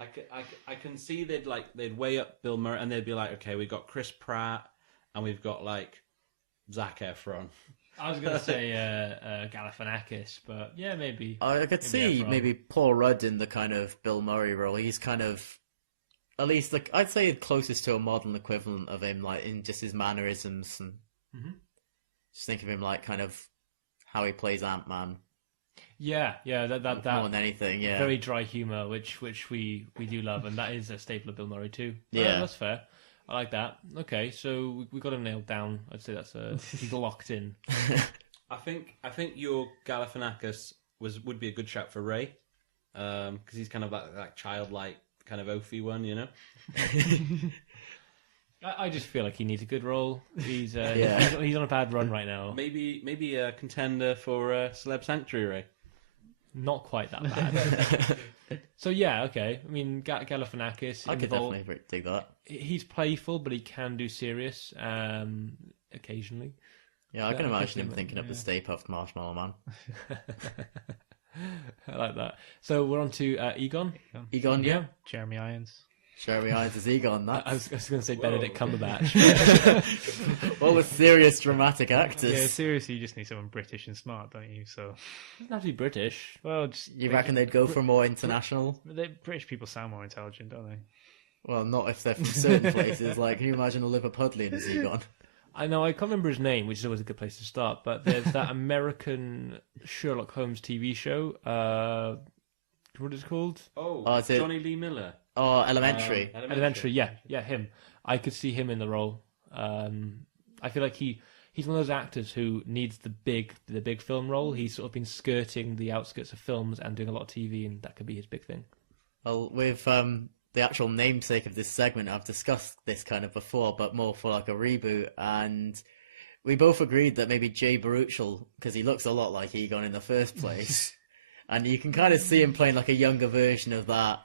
I can see they'd weigh up Bill Murray and they'd be like, okay, we've got Chris Pratt and we've got like Zac Efron. I was going to say Galifianakis, but yeah, maybe. I could see maybe Paul Rudd in the kind of Bill Murray role. He's kind of, at least I'd say closest to a modern equivalent of him, like in just his mannerisms and just think of him like kind of how he plays Ant-Man. Yeah, that more than anything, yeah. Very dry humour, which we do love, and that is a staple of Bill Murray too. Yeah, that's fair. I like that. Okay, so we got him nailed down. I'd say that's he's locked in. I think your Galifianakis would be a good shout for Ray, because he's kind of that childlike kind of oafy one, you know. I just feel like he needs a good role. He's he's on a bad run right now. Maybe a contender for Celeb Sanctuary, Ray. Not quite that bad. So yeah, okay. I mean, Galifianakis. I could definitely dig that. He's playful, but he can do serious occasionally. Yeah, I can imagine him thinking of the Stay Puft Marshmallow Man. I like that. So we're on to Egon. Egon, yeah. Jeremy Irons. Jeremy Irons is Egon. I was going to say Benedict Cumberbatch. All the serious dramatic actors. Yeah, seriously, you just need someone British and smart, don't you? So doesn't have to be British. Well, you reckon they'd go for more international? British people sound more intelligent, don't they? Well, not if they're from certain places. Like, can you imagine a Liverpudlian as Egon? I know, I can't remember his name, which is always a good place to start, but there's that American Sherlock Holmes TV show. What is it called? Is it Johnny Lee Miller? Oh, Elementary. Elementary, yeah, him. I could see him in the role. I feel like he's one of those actors who needs the big film role. He's sort of been skirting the outskirts of films and doing a lot of TV, and that could be his big thing. Well, with the actual namesake of this segment, I've discussed this kind of before, but more for like a reboot, and we both agreed that maybe Jay Baruchel, because he looks a lot like Egon in the first place, and you can kind of see him playing like a younger version of that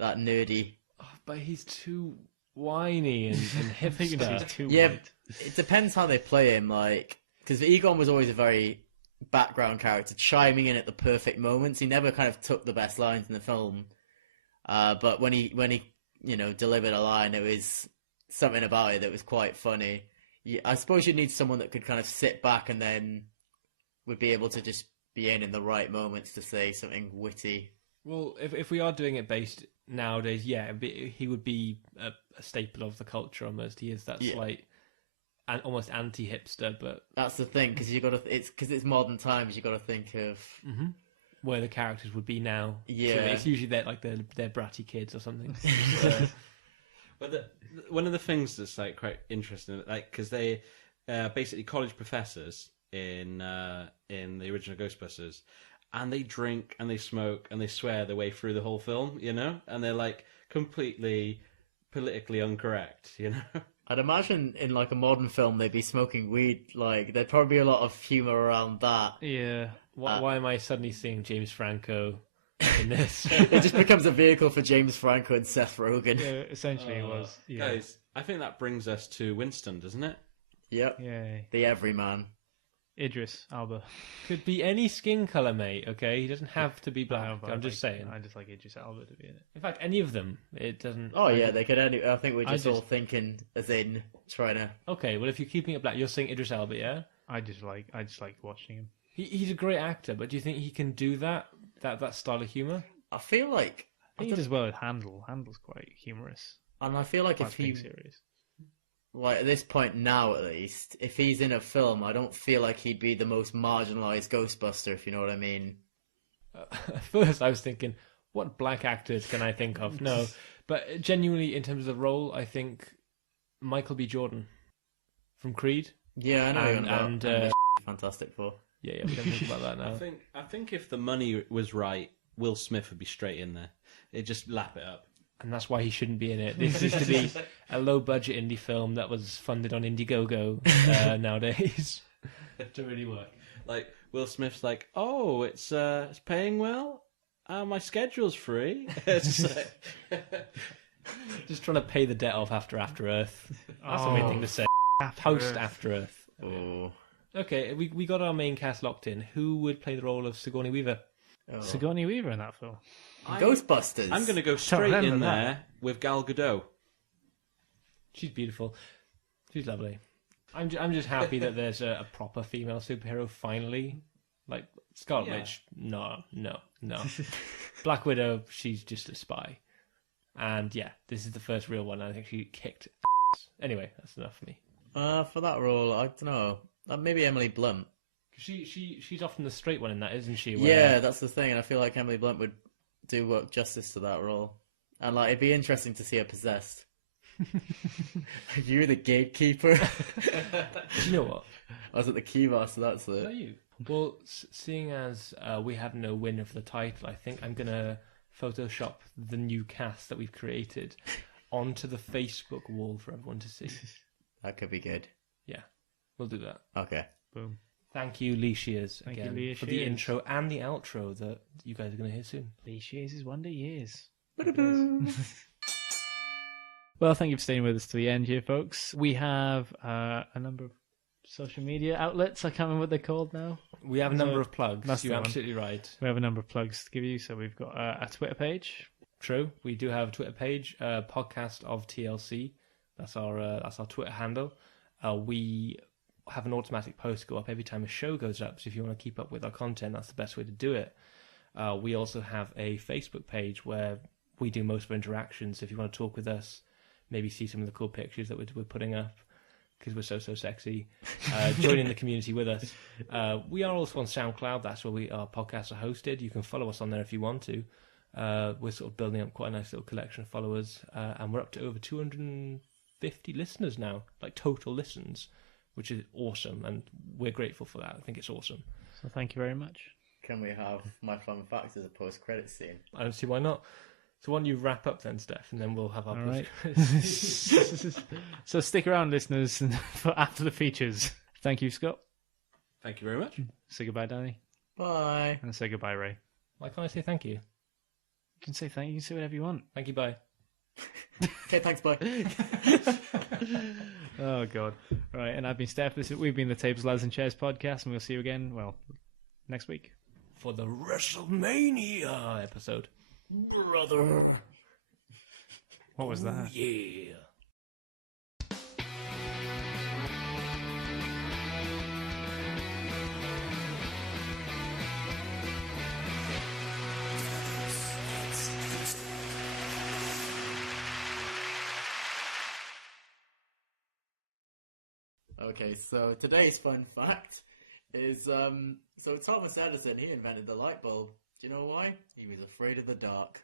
nerdy. Oh, but he's too whiny and hipster. He's too yeah, white. It depends how they play him, like, because Egon was always a very background character, chiming in at the perfect moments. He never kind of took the best lines in the film. But when he delivered a line, it was something about it that was quite funny. I suppose you need someone that could kind of sit back and then would be able to just be in the right moments to say something witty. Well, if we are doing it based nowadays, yeah, he would be a staple of the culture almost. He is that slight and almost anti-hipster, but that's the thing, because it's modern times. You got to think of. Mm-hmm. Where the characters would be now. Yeah, so it's usually they're bratty kids or something. But one of the things that's like quite interesting, like because they basically college professors in the original Ghostbusters, and they drink and they smoke and they swear their way through the whole film, you know, and they're like completely politically incorrect, you know. I'd imagine in like a modern film they'd be smoking weed. Like there'd probably be a lot of humor around that. Yeah. Why am I suddenly seeing James Franco in this. It just becomes a vehicle for James Franco and Seth Rogen. Yeah, essentially it was. Yeah. Guys, I think that brings us to Winston, doesn't it? Yep. Yay. The everyman. Idris Elba. Could be any skin color, mate. Okay, he doesn't have to be black. No, but I'm just saying. I just like Idris Elba to be in it. In fact, any of them. It doesn't. Oh yeah, they could. I think we're I just all just- thinking as in trying to. Okay, well, if you're keeping it black, you're saying Idris Elba, yeah? I just like watching him. He's a great actor, but do you think he can do that style of humor? I feel like, I think he does well with Handel. Handel's quite humorous. and I feel like Quite if he, serious. like at this point now at least, if he's in a film, I don't feel like he'd be the most marginalized Ghostbuster, if you know what I mean. At first, I was thinking, what black actors can I think of? No, but genuinely, in terms of the role, I think Michael B. Jordan from Creed. Yeah, I know. And- you're on and, about Fantastic Four. Yeah, we don't think about that now. I think if the money was right, Will Smith would be straight in there. It just lap it up. And that's why he shouldn't be in it. This is to be a low-budget indie film that was funded on Indiegogo nowadays to really work. Like Will Smith's like, oh, it's paying well. My schedule's free. It's like... Just trying to pay the debt off after Earth. That's a weird thing to say. Post After Earth. Oh. Okay, we got our main cast locked in. Who would play the role of Sigourney Weaver? Oh. Sigourney Weaver in that film. Ghostbusters. I'm going to go straight remember in that. there with Gal Gadot. She's beautiful. She's lovely. I'm just happy that there's a proper female superhero finally. Like Scarlet Yeah. Witch, no. Black Widow, she's just a spy. And yeah, this is the first real one. I think she kicked ass. Anyway, that's enough for me. For that role, I don't know. Maybe Emily Blunt. She's often the straight one in that, isn't she? Yeah, that's the thing, and I feel like Emily Blunt would do work justice to that role. And like, it'd be interesting to see her possessed. You're the gatekeeper. Do you know what? I was at the keymaster. That's Is that it. you? Well, seeing as we have no winner for the title, I think I'm gonna Photoshop the new cast that we've created onto the Facebook wall for everyone to see. That could be good. Yeah, we'll do that. Okay. Boom. Thank you, Lee Shears, Thank you, again, Lee for the Shears. intro and the outro that you guys are going to hear soon. Lee Shears is Wonder Years. Well, thank you for staying with us to the end here, folks. We have a number of social media outlets. I can't remember what they're called now. We have a number of plugs. That's You're the one. absolutely right. We have a number of plugs to give you. So we've got a Twitter page. True. We do have a Twitter page, podcast of TLC. That's our Twitter handle. We have an automatic post go up every time a show goes up. So if you want to keep up with our content, that's the best way to do it. We also have a Facebook page where we do most of our interactions. If you want to talk with us, maybe see some of the cool pictures that we're putting up because we're so sexy, join in the community with us. We are also on SoundCloud. That's where our podcasts are hosted. You can follow us on there if you want to. We're sort of building up quite a nice little collection of followers, and we're up to over 250 listeners now, like total listens, which is awesome, and we're grateful for that. I think it's awesome. So thank you very much. Can we have my fun facts as a post-credit scene? I don't see why not. So why don't you wrap up then, Steff, and then we'll have our All right. post-credits. So stick around, listeners, for after the features. Thank you, Scott. Thank you very much. Say goodbye, Danny. Bye. And say goodbye, Ray. Why can't I say thank you? You can say thank you. You can say whatever you want. Thank you, bye. Okay, thanks, bye. Oh, God. Right, and I've been Steff. We've been the Tables, Ladders and Chairs podcast, and we'll see you again, well, next week. For the WrestleMania episode. Brother. What was that? Yeah. Okay, so today's fun fact is, so Thomas Edison, he invented the light bulb. Do you know why? He was afraid of the dark.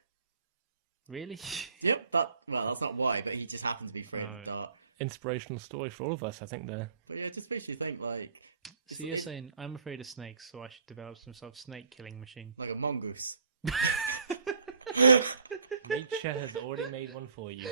Really? Yep, that's not why, but he just happened to be afraid of the dark. Inspirational story for all of us, I think, there. But yeah, it just makes you think, like... So you're saying, I'm afraid of snakes, so I should develop some sort of snake-killing machine. Like a mongoose. Nature has already made one for you.